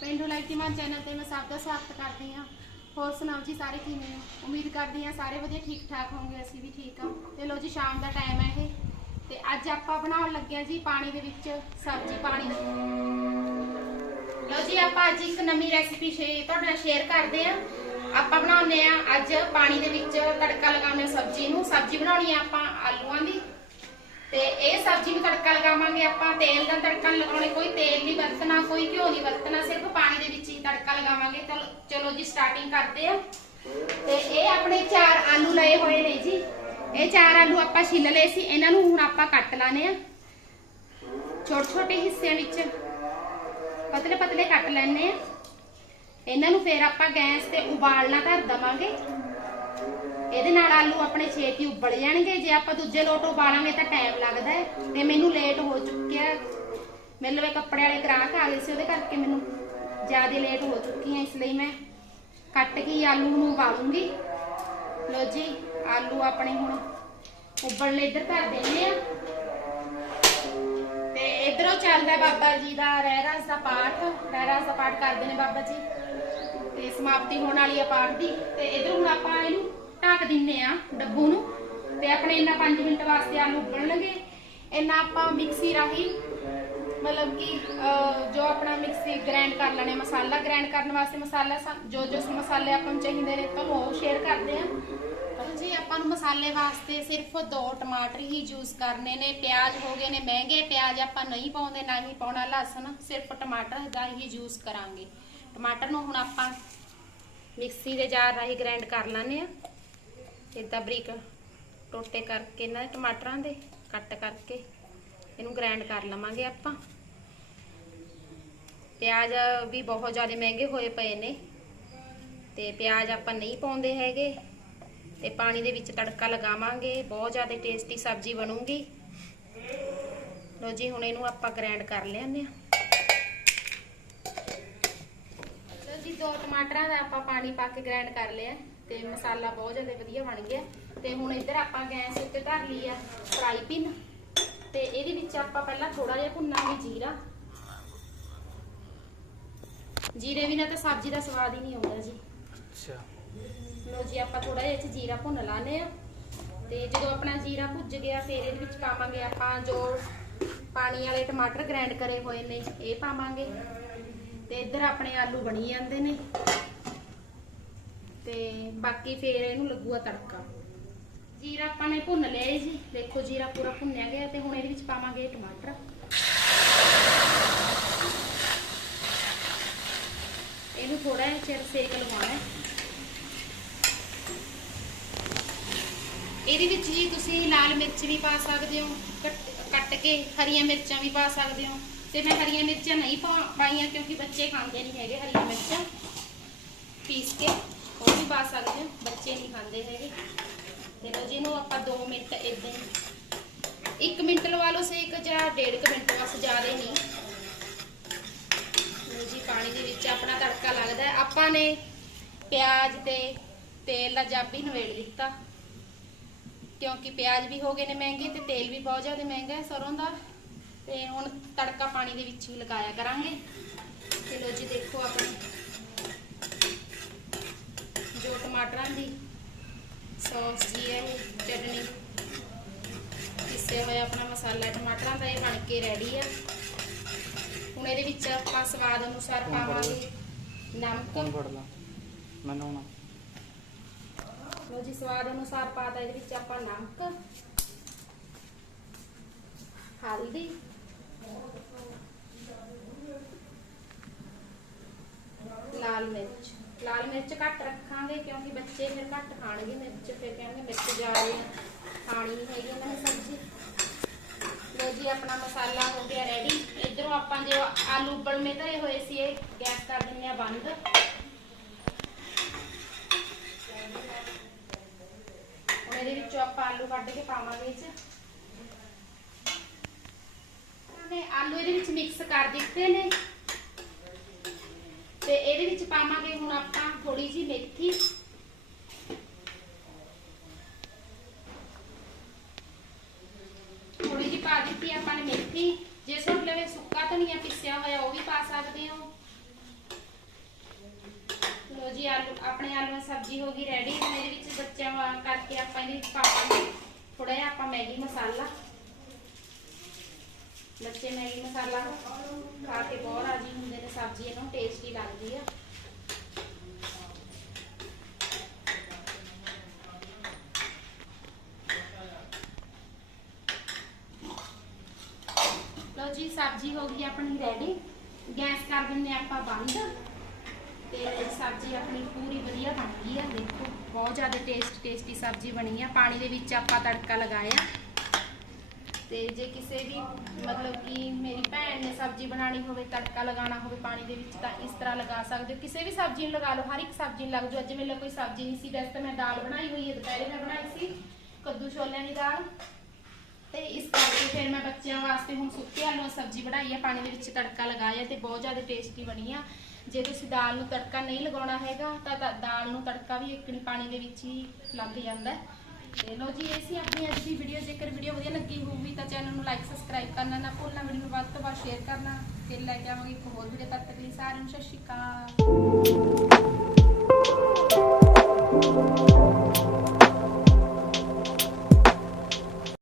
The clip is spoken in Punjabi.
ਖਾਨ ਚੈਨਲ ਤੇ ਮੈਂ ਸਭ ਦਾ ਸਵਾਗਤ ਕਰਦੀ ਹਾਂ। ਹੋਰ ਸੁਣਾਓ ਜੀ ਸਾਰੇ ਕਿਵੇਂ ਹੋ? ਉਮੀਦ ਕਰਦੀ ਹਾਂ ਸਾਰੇ ਵਧੀਆ ਠੀਕ ਠਾਕ ਹੋਵੋਗੇ ਅਸੀਂ ਵੀ ਠੀਕ ਹਾਂ। ਤੇ ਲੋ ਜੀ, ਸ਼ਾਮ ਦਾ ਟਾਈਮ ਹੈ ਇਹ। ਤੇ ਅੱਜ ਆਪਾਂ ਬਣਾਉਣ ਲੱਗੇ ਹਾਂ ਜੀ ਪਾਣੀ ਦੇ ਵਿੱਚ ਸਬਜ਼ੀ ਪਾਣੀ। ਲੋ ਜੀ, ਆਪਾਂ ਅੱਜ ਇੱਕ ਨਵੀਂ ਰੈਸਿਪੀ ਸ਼ੇ, ਤੁਹਾਡੇ ਨਾਲ ਸ਼ੇਅਰ ਕਰਦੇ ਹਾਂ। ਆਪਾਂ ਬਣਾਉਂਦੇ ਆ ਅੱਜ ਪਾਣੀ ਦੇ ਵਿੱਚ ਤੜਕਾ ਲਗਾਉਂਦੇ ਸਬਜ਼ੀ ਨੂੰ। ਸਬਜ਼ੀ ਬਣਾਉਣੀ ਆ ਆਪਾਂ ਆਲੂਆਂ ਦੀ। ਤੇ ਇਹ ਸਬਜ਼ੀ ਨੂੰ ਤੜਕਾ ਲਗਾਵਾਂਗੇ ਆਪਾਂ, ਤੇਲ ਦਾ ਤੜਕਾ ਲਗਾਉਣੇ, ਕੋਈ ਤੇਲ ਨਹੀਂ ਵਰਤਣਾ, ਕੋਈ ਘਿਓ ਨਹੀਂ ਵਰਤਣਾ, ਸਿਰਫ ਪਾਣੀ ਦੇ ਵਿੱਚ ਹੀ ਤੜਕਾ ਲਗਾਵਾਂਗੇ। ਚਲੋ ਚਲੋ ਜੀ ਸਟਾਰਟਿੰਗ ਕਰਦੇ ਆ ਤੇ ਇਹ ਆਪਣੇ ਚਾਰ ਆਲੂ ਲਏ ਹੋਏ ਨੇ ਜੀ। ਇਹ ਚਾਰ ਆਲੂ ਆਪਾਂ ਛਿੱਲ ਲਏ ਸੀ, ਇਹਨਾਂ ਨੂੰ ਹੁਣ ਆਪਾਂ ਕੱਟ ਲਾਣੇ ਆ। ਛੋਟੇ ਛੋਟੇ ਹਿੱਸਿਆਂ ਵਿੱਚ ਪਤਲੇ ਪਤਲੇ ਕੱਟ ਲੈਣੇ ਆ। ਇਹਨਾਂ ਨੂੰ ਫੇਰ ਆਪਾਂ ਗੈਸ ਤੇ ਉਬਾਲਣਾ ਧਰ ਦਵਾਂਗੇ। ਇਹਦੇ ਨਾਲ ਆਲੂ ਆਪਣੇ ਛੇਤੀ ਉਬਲ ਜਾਣਗੇ। ਜੇ ਆਪਾਂ ਦੂਜੇ ਲੋਟ ਉਬਾਲਾਂਗੇ ਤਾਂ ਟਾਈਮ ਲੱਗਦਾ ਹੈ ਤੇ ਮੈਨੂੰ ਲੇਟ ਹੋ ਚੁੱਕਿਆ ਮੇਰੇ ਲਵੇ ਕੱਪੜੇ ਵਾਲੇ ਗ੍ਰਾਹਕ ਆ ਗਏ ਸੀ, ਉਹਦੇ ਕਰਕੇ ਮੈਨੂੰ ਜ਼ਿਆਦਾ ਲੇਟ ਹੋ ਚੁੱਕੀ ਹਾਂ, ਇਸ ਲਈ ਮੈਂ ਕੱਟ ਕੇ ਆਲੂ ਨੂੰ ਉਬਾਲੂੰਗੀ। ਲੋ ਜੀ, ਆਲੂ ਆਪਣੇ ਹੁਣ ਉਬਲਣੇ ਇੱਧਰ ਧਰ ਦਿੰਦੇ ਆ ਤੇ ਇਧਰੋਂ ਚੱਲਦਾ ਬਾਬਾ ਜੀ ਦਾ ਰਹਿਰਾਸ ਦਾ ਪਾਠ। ਰਹਿਰਾਸ ਦਾ ਪਾਠ ਕਰਦੇ ਨੇ ਬਾਬਾ ਜੀ। ਤੇ ਸਮਾਪਤੀ ਹੋਣ ਵਾਲੀ ਆ ਪਾਠ ਦੀ। ਤੇ ਇਧਰ ਹੁਣ ਆਪਾਂ ਇਹਨੂੰ ਢੱਕ ਦਿੰਨੇ ਆ ਡੱਬੂ ਨੂੰ ਤੇ ਆਪਣੇ ਇੰਨਾ 5 ਮਿੰਟ ਵਾਸਤੇ ਆਲੂ ਉਬਲਣਗੇ ਇੰਨਾ ਆਪਾਂ ਮਿਕਸੀ ਰਾਹੀਂ ਮਤਲਬ ਕਿ ਜੋ ਆਪਣਾ ਮਿਕਸੀ ਗ੍ਰਾਈਂਡ ਕਰ ਲੈਣੇ ਮਸਾਲਾ ਗ੍ਰਾਈਂਡ ਕਰਨ ਵਾਸਤੇ ਮਸਾਲਾ ਜੋ ਜੋ ਮਸਾਲੇ ਆਪਾਂ ਨੂੰ ਚਾਹੀਦੇ ਨੇ ਤੁਹਾਨੂੰ ਉਹ ਸ਼ੇਅਰ ਕਰਦੇ ਆ। ਜੀ, ਆਪਾਂ ਨੂੰ ਮਸਾਲੇ ਵਾਸਤੇ ਸਿਰਫ ਦੋ ਟਮਾਟਰ ਹੀ ਯੂਜ਼ ਕਰਨੇ ਨੇ। ਪਿਆਜ਼ ਹੋ ਗਏ ਨੇ ਮਹਿੰਗੇ, ਪਿਆਜ਼ ਆਪਾਂ ਨਹੀਂ ਪਾਉਂਦੇ, ਨਾ ਹੀ ਪਾਉਣਾ, ਲਸਣ ਸਿਰਫ ਟਮਾਟਰ ਦਾ ਹੀ ਯੂਜ਼ ਕਰਾਂਗੇ। ਟਮਾਟਰ ਨੂੰ ਹੁਣ ਆਪਾਂ ਮਿਕਸੀ ਦੇ ਜਾਰ ਰਾਹੀਂ ਗ੍ਰਾਈਂਡ ਕਰ ਲਾਂਗੇ ਆ। ਇਦਾਂ ਬਰੀਕ ਟੋਟੇ ਕਰਕੇ ਇਹਨਾਂ ਦੇ ਟਮਾਟਰਾਂ ਦੇ ਕੱਟ ਕਰਕੇ ਇਹਨੂੰ ਗ੍ਰਾਈਂਡ ਕਰ ਲਵਾਂਗੇ ਆਪਾਂ। ਪਿਆਜ਼ ਵੀ ਬਹੁਤ ਜ਼ਿਆਦਾ ਮਹਿੰਗੇ ਹੋਏ ਪਏ ਨੇ ਤੇ ਪਿਆਜ਼ ਆਪਾਂ ਨਹੀਂ ਪਾਉਂਦੇ ਹੈਗੇ ਤੇ ਪਾਣੀ ਦੇ ਵਿੱਚ ਤੜਕਾ ਲਗਾਵਾਂਗੇ, ਬਹੁਤ ਜ਼ਿਆਦਾ ਟੇਸਟੀ ਸਬਜ਼ੀ ਬਣੂਗੀ। ਲੋ ਜੀ, ਹੁਣ ਇਹਨੂੰ ਆਪਾਂ ਗ੍ਰਾਈਂਡ ਕਰ ਲਿਆਨੇ ਆ ਲੋ ਜੀ, ਦੋ ਟਮਾਟਰਾਂ ਦਾ ਆਪਾਂ ਪਾਣੀ ਪਾ ਕੇ ਗ੍ਰਾਈਂਡ ਕਰ ਲਿਆ। ਤੇ ਮਸਾਲਾ ਬਹੁਤ ਜ਼ਿਆਦਾ ਵਧੀਆ ਬਣ ਗਿਆ। ਤੇ ਹੁਣ ਇੱਧਰ ਆਪਾਂ ਗੈਸ ਉੱਤੇ ਧਰ ਲਈ ਆ ਫਰਾਈ ਪਿਨ ਤੇ ਇਹਦੇ ਵਿੱਚ ਆਪਾਂ ਪਹਿਲਾਂ ਥੋੜਾ ਜਿਹਾ ਭੁੰਨਾਂਗੇ ਜੀਰਾ। ਜੀਰੇ ਬਿਨਾਂ ਤਾਂ ਸਬਜ਼ੀ ਦਾ ਸਵਾਦ ਹੀ ਨਹੀਂ ਆਉਂਦਾ ਜੀ। ਅੱਛਾ। ਲੋ ਜੀ ਆਪਾਂ ਥੋੜਾ ਜਿਹਾ 'ਚ ਜੀਰਾ ਭੁੰਨ ਲਾਣੇ ਆ। ਤੇ ਜਦੋਂ ਆਪਣਾ ਜੀਰਾ ਭੁੱਜ ਗਿਆ ਫਿਰ ਇਹਦੇ ਵਿੱਚ ਪਾਵਾਂਗੇ ਆਪਾਂ ਜੋ ਪਾਣੀ ਵਾਲੇ ਟਮਾਟਰ ਗ੍ਰਾਈਂਡ ਕਰੇ ਹੋਏ ਨੇ ਇਹ ਪਾਵਾਂਗੇ। ਤੇ ਇੱਧਰ ਆਪਣੇ ਆਲੂ ਬਣੀ ਜਾਂਦੇ ਨੇ। ਤੇ ਬਾਕੀ ਫੇਰ ਇਹਨੂੰ ਲੱਗੂਗਾ ਤੜਕਾ। ਜੀਰਾ ਆਪਾਂ ਨੇ ਭੁੰਨ ਲਿਆ ਹੈ ਜੀ। ਦੇਖੋ ਜੀਰਾ ਪੂਰਾ ਭੁੰਨਿਆ ਗਿਆ ਤੇ ਹੁਣ ਇਹਦੇ ਵਿੱਚ ਪਾਵਾਂਗੇ ਟਮਾਟਰ। ਇਹਨੂੰ ਥੋੜਾ ਜਿਹਾ ਚਿਰ ਸੇਕ ਲਵਾਉਣਾ ਹੈ। ਇਹਦੇ ਵਿੱਚ ਜੀ ਤੁਸੀਂ ਲਾਲ ਮਿਰਚ ਵੀ ਪਾ ਸਕਦੇ ਹੋ, ਕੱਟ- ਕੱਟ ਕੇ ਹਰੀਆਂ ਮਿਰਚਾਂ ਵੀ ਪਾ ਸਕਦੇ ਹੋ। ਤੇ ਮੈਂ ਹਰੀਆਂ ਮਿਰਚਾਂ ਨਹੀਂ ਪਾ- ਪਾਈਆਂ ਕਿਉਂਕਿ ਬੱਚੇ ਖਾਂਦੇ ਨਹੀਂ ਹੈਗੇ ਹਰੀਆਂ ਮਿਰਚਾਂ। ਪੀਸ ਕੇ। ਉਹ ਪਾ ਸਕਦੇ, ਬੱਚੇ ਨਹੀਂ ਖਾਂਦੇ ਹੈਗੇ। ਤੇ ਲੋ ਜੀ ਨੂੰ ਆਪਾਂ 2 ਮਿੰਟ ਇਦਾਂ ਹੀ। 1 ਮਿੰਟ ਲਵਾ ਲਓ ਸੇਕ ਜਾਂ 1.5 ਮਿੰਟ ਬਸ ਜ਼ਿਆਦਾ ਨਹੀਂ। ਲਓ ਜੀ, ਪਾਣੀ ਦੇ ਵਿੱਚ ਆਪਣਾ ਤੜਕਾ ਲੱਗਦਾ ਆਪਾਂ ਨੇ ਪਿਆਜ਼ ਤੇ ਤੇਲ ਦਾ ਜਾਬੀ ਨਵੇੜ ਦਿੱਤਾ। ਕਿਉਂਕਿ ਪਿਆਜ਼ ਵੀ ਹੋ ਗਏ ਨੇ ਮਹਿੰਗੇ ਤੇ ਤੇਲ ਵੀ ਬਹੁਤ ਜ਼ਿਆਦਾ ਮਹਿੰਗਾ ਹੈ ਸਰੋਂ ਦਾ। ਤੇ ਹੁਣ ਤੜਕਾ ਪਾਣੀ ਦੇ ਵਿੱਚ ਹੀ ਲਗਾਇਆ ਕਰਾਂਗੇ। ਤੇ ਲੋ ਜੀ, ਦੇਖੋ ਆਪਣੀ ਜੋ ਟਮਾਟਰਾਂ ਦੀ ਸੌਸ ਜੀ ਹੈ ਚਟਨੀ ਪਿਸੇ ਹੋਇਆ ਆਪਣਾ ਮਸਾਲਾ ਟਮਾਟਰਾਂ ਦਾ ਇਹ ਬਣ ਕੇ ਰੈਡੀ ਆ। ਹੁਣ ਇਹਦੇ ਵਿੱਚ ਆਪਾਂ ਸਵਾਦ ਅਨੁਸਾਰ ਪਾਵਾਂਗੇ ਨਮਕ। ਮੈਨੂੰ ਨਾ ਲੋ ਜੀ ਸਵਾਦ ਅਨੁਸਾਰ ਪਾਤਾ ਇਹਦੇ ਵਿੱਚ ਆਪਾਂ ਨਮਕ ਹਲਦੀ ਲਾਲ ਮਿਰਚ। ਲਾਲ ਮਿਰਚ ਘੱਟ ਰੱਖਾਂਗੇ ਕਿਉਂਕਿ ਬੱਚੇ ਫਿਰ ਘੱਟ ਖਾਣਗੇ ਮਿਰਚ, ਫਿਰ ਕਹਿੰਦੇ ਮਿਰਚ ਜ਼ਿਆਦਾ ਖਾਣੀ ਹੈਗੀ ਇਹਨਾਂ ਨੇ ਸਬਜ਼ੀ। ਲੋ ਜੀ, ਆਪਣਾ ਮਸਾਲਾ ਹੋ ਗਿਆ ਰੈਡੀ ਇਧਰੋਂ ਆਪਾਂ ਜੋ ਆਲੂ ਉਬਲਵੇਂ ਧਰੇ ਹੋਏ ਸੀ, ਇਹ ਗੈਸ ਕਰ ਦਿੰਦੇ ਆ ਬੰਦ। ਇਹਦੇ ਵਿੱਚੋਂ ਆਪਾਂ ਆਲੂ ਕੱਢ ਕੇ ਪਾਵਾਂਗੇ ਇਹ ਚ। ਆਲੂ ਇਹਦੇ ਵਿੱਚ ਮਿਕਸ ਕਰ ਦਿੱਤੇ ਨੇ। ਤੇ ਇਹਦੇ ਵਿੱਚ ਪਾਵਾਂਗੇ ਹੁਣ ਆਪਾਂ ਥੋੜੀ ਜੀ ਮੇਥੀ। ਥੋੜੀ ਜਿਹੀ ਪਾ ਦਿੱਤੀ ਆਪਾਂ ਨੇ ਮੇਥੀ। ਜੇ ਤੁਹਾਡੇ ਲਵੇ ਸੁੱਕਾ ਧਨੀਆ ਪਿਸਿਆ ਹੋਇਆ, ਉਹ ਵੀ ਪਾ ਸਕਦੇ ਹੋ। ਜੀ, ਆਲੂ, ਆਪਣੇ ਆਲੂਆਂ ਸਬਜ਼ੀ ਹੋ ਗਈ ਰੈਡੀ ਹੁਣ ਇਹਦੇ ਵਿੱਚ ਬੱਚਿਆਂ ਵਾ ਕਰਕੇ ਆਪਾਂ ਇਹਦੇ ਵਿੱਚ ਪਾਵਾਂਗੇ। ਥੋੜਾ ਜਿਹਾ ਆਪਾਂ ਮੈਗੀ ਮਸਾਲਾ। ਬੱਚੇ ਮੈਗੀ ਮਸਾਲਾ ਖਾ ਕੇ ਬਹੁਤ ਰਾਜੀ ਹੁੰਦੇ ਨੇ, ਸਬਜ਼ੀ ਇਹਨੂੰ ਟੇਸਟੀ ਲੱਗਦੀ ਆ। ਲਓ ਜੀ, ਸਬਜ਼ੀ ਹੋ ਗਈ ਆਪਣੀ ਰੈਡੀ ਗੈਸ ਕਰ ਦਿੰਨੇ ਆਪਾਂ ਬੰਦ। ਤੇ ਸਬਜ਼ੀ ਆਪਣੀ ਪੂਰੀ ਵਧੀਆ ਬਣ ਗਈ ਆ। ਦੇਖੋ, ਬਹੁਤ ਜ਼ਿਆਦਾ ਟੇਸਟ ਟੇਸਟੀ ਸਬਜ਼ੀ ਬਣੀ ਆ। ਪਾਣੀ ਦੇ ਵਿੱਚ ਆਪਾਂ ਤੜਕਾ ਲਗਾਇਆ। ਤੇ ਜੇ ਕਿਸੇ ਵੀ ਮਤਲਬ ਕਿ ਮੇਰੀ ਭੈਣ ਨੇ ਸਬਜ਼ੀ ਬਣਾਣੀ ਹੋਵੇ, ਤੜਕਾ ਲਗਾਉਣਾ ਹੋਵੇ ਪਾਣੀ ਦੇ ਵਿੱਚ, ਤਾਂ ਇਸ ਤਰ੍ਹਾਂ ਲਗਾ ਸਕਦੇ ਹੋ। ਕਿਸੇ ਵੀ ਸਬਜ਼ੀ ਨੂੰ ਲਗਾ ਲਓ, ਹਰ ਇੱਕ ਸਬਜ਼ੀ ਨੂੰ ਲੱਗ ਜਾਓ। ਅੱਜ ਮੇਰੇ ਕੋਈ ਸਬਜ਼ੀ ਨਹੀਂ ਸੀ। ਵੈਸੇ ਤਾਂ ਮੈਂ ਦਾਲ ਬਣਾਈ ਹੋਈ ਹੈ, ਦੁਪਹਿਰੇ ਮੈਂ ਬਣਾਈ ਸੀ, ਕੱਦੂ ਛੋਲਿਆਂ ਦੀ ਦਾਲ। ਤੇ ਇਸ ਕਰਕੇ ਫਿਰ ਮੈਂ ਬੱਚਿਆਂ ਵਾਸਤੇ ਹੁਣ ਸੁੱਕੇ ਆਲੂਆਂ ਸਬਜ਼ੀ ਬਣਾਈ ਹੈ। ਪਾਣੀ ਦੇ ਵਿੱਚ ਤੜਕਾ ਲਗਾਇਆ ਤੇ ਬਹੁਤ ਜ਼ਿਆਦਾ ਟੇਸਟੀ ਬਣੀ ਆ। ਜੇ ਤੁਸੀਂ ਦਾਲ ਨੂੰ ਤੜਕਾ ਨਹੀਂ ਲਗਾਉਣਾ ਹੈਗਾ, ਤਾਂ ਤਾਂ ਦਾਲ ਨੂੰ ਤੜਕਾ ਵੀ ਇੱਕਣੀ ਪਾਣੀ ਦੇ ਵਿੱਚ ਹੀ ਲੱਗ ਜਾਂਦਾ। ਹੈ। ਤੇ ਲੋ ਜੀ, ਇਹ ਸੀ ਆਪਣੀ ਅੱਜ ਦੀ ਵੀਡੀਓ ਜੇਕਰ ਵੀਡੀਓ ਵਧੀਆ ਲੱਗੀ ਹੋਊਗੀ ਤਾਂ ਚੈਨਲ ਨੂੰ ਲਾਈਕ ਸਬਸਕ੍ਰਾਈਬ ਕਰਨਾ ਨਾ ਭੁੱਲਣਾ। ਵੀਡੀਓ ਨੂੰ ਵੱਧ ਤੋਂ ਵੱਧ ਸ਼ੇਅਰ ਕਰਨਾ। ਫਿਰ ਲੈ ਕੇ ਆਵਾਂਗੇ ਇੱਕ ਹੋਰ ਵੀਡੀਓ ਤੱਕ ਤੱਕ ਲਈ ਸਾਰਿਆਂ ਨੂੰ ਸਤਿ ਸ਼੍ਰੀ ਅਕਾਲ।